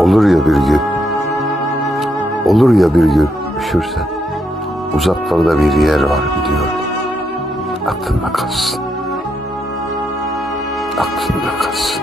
Olur ya bir gün, olur ya bir gün üşürsen, uzaklarda bir yer var biliyorum. Aklında kalsın. Aklında kalsın.